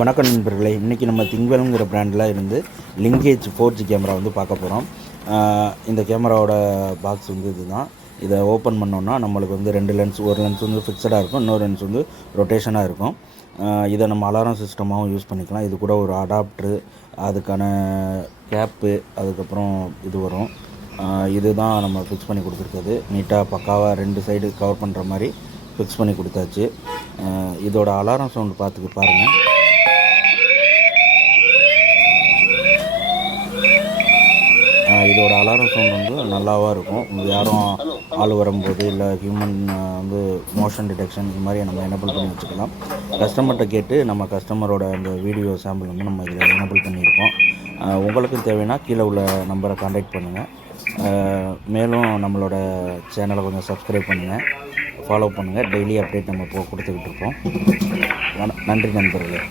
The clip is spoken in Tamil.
வணக்கம் நண்பர்களே, இன்றைக்கி நம்ம திங்வெல்ங்கிற பிராண்டில் இருந்து லிங்கேஜ் 4G கேமரா வந்து பார்க்க போகிறோம். இந்த கேமராவோட பாக்ஸ் வந்து இதுதான். இதை ஓப்பன் பண்ணோன்னா நம்மளுக்கு வந்து 2 லென்ஸ், ஒரு லென்ஸ் வந்து ஃபிக்ஸடாக இருக்கும், இன்னொரு லென்ஸ் வந்து ரொட்டேஷனாக இருக்கும். இதை நம்ம அலாரம் சிஸ்டமாகவும் யூஸ் பண்ணிக்கலாம். இது கூட ஒரு அடாப்ட்ரு, அதுக்கான கேப்பு, அதுக்கப்புறம் இது வரும். இதுதான் நம்ம ஃபிக்ஸ் பண்ணி கொடுத்துருக்குது. நீட்டாக பக்காவாக 2 சைடு கவர் பண்ணுற மாதிரி ஃபிக்ஸ் பண்ணி கொடுத்தாச்சு. இதோட அலாரம் சவுண்டு பார்த்துட்டு பாருங்கள். இதோட அலாரம் சவுண்ட் வந்து நல்லாவாக இருக்கும். யாரும் ஆள் வரும்போது இல்லை ஹியூமன் வந்து மோஷன் டிடெக்ஷன் இது மாதிரி நம்ம எனபிள் பண்ணி வச்சுக்கலாம். கஸ்டமர்கிட்ட கேட்டு நம்ம கஸ்டமரோட அந்த வீடியோ சாம்பிள் வந்து நம்ம இதில் எனபிள் பண்ணியிருக்கோம். உங்களுக்கும் தேவைன்னா கீழே உள்ள நம்பரை கான்டாக்ட் பண்ணுங்கள். மேலும் நம்மளோட சேனலை கொஞ்சம் சப்ஸ்கிரைப் பண்ணுங்கள், ஃபாலோ பண்ணுங்கள். டெய்லி அப்டேட் நம்ம கொடுத்துக்கிட்டு இருப்போம். நன்றி நண்பர்களே.